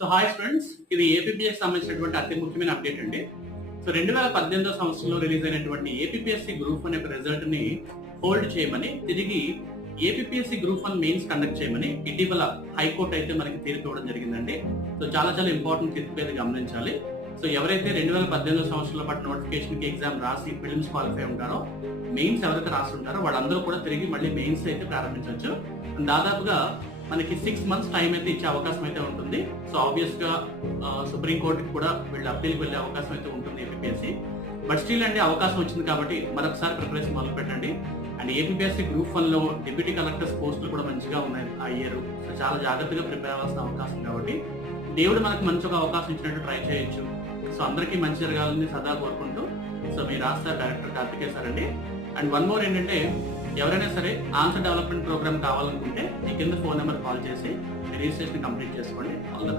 So hi students, ఇది APPS సంబంధించినటువంటి అతి ముఖ్యమైన అప్డేట్ అండి. సో 2018 సంవత్సరంలో రిలీజ్ అయినటువంటి ఏపీపీఎస్సీ గ్రూప్ 1 యొక్క రిజల్ట్ ని హోల్డ్ చేయమని, తిరిగి ఏపీపీఎస్సీ గ్రూప్ 1 మెయిన్స్ కండక్ట్ చేయమని ఇటీవల హైకోర్టు అయితే మనకి తీర్పు ఇవ్వడం జరిగిందండి. సో చాలా ఇంపార్టెంట్ తీర్పు అయితే గమనించాలి. సో ఎవరైతే 2018 సంవత్సరంలో పట్టిన నోటిఫికేషన్ కి ఎగ్జామ్ రాసి ప్రిలిమ్స్ క్వాలిఫై ఉంటారో, మెయిన్స్ ఎవరైతే రాస్తుంటారో వాళ్ళందరూ కూడా తిరిగి మళ్ళీ మెయిన్స్ అయితే ప్రారంభించవచ్చు. దాదాపుగా మనకి 6 మంత్స్ టైం అయితే ఇచ్చే అవకాశం అయితే ఉంటుంది. సో ఆబ్వియస్ గా సుప్రీం కోర్టుకి కూడా వీళ్ళు అప్పీల్కి వెళ్ళే అవకాశం అయితే ఉంటుంది ఏపీపీఎస్సీ. బట్ స్టిల్ అండి, అవకాశం వచ్చింది కాబట్టి మరొకసారి ప్రిపరేషన్ మొదలు పెట్టండి. అండ్ ఏపీపీఎస్సీ గ్రూప్ 1 లో డిప్యూటీ కలెక్టర్స్ పోస్టులు కూడా మంచిగా ఉన్నాయి ఆ ఇయర్. సో చాలా జాగ్రత్తగా ప్రిపేర్ అవ్వాల్సిన అవకాశం కాబట్టి దేవుడు మనకు మంచి ఒక అవకాశం ఇచ్చినట్టు ట్రై చేయొచ్చు. సో అందరికీ మంచి జరగాలని సదా కోరుకుంటూ, సో మీ రాష్ట్ర డైరెక్టర్ కార్తికేయ సార్ అండి. అండ్ వన్ మోర్ ఏంటంటే, ఎవరైనా సరే ఆన్సర్ డెవలప్మెంట్ ప్రోగ్రామ్ కావాలనుకుంటే ఈ కింద ఫోన్ నెంబర్ కాల్ చేసి రిజిస్ట్రేషన్ కంప్లీట్ చేసుకోండి. All the best.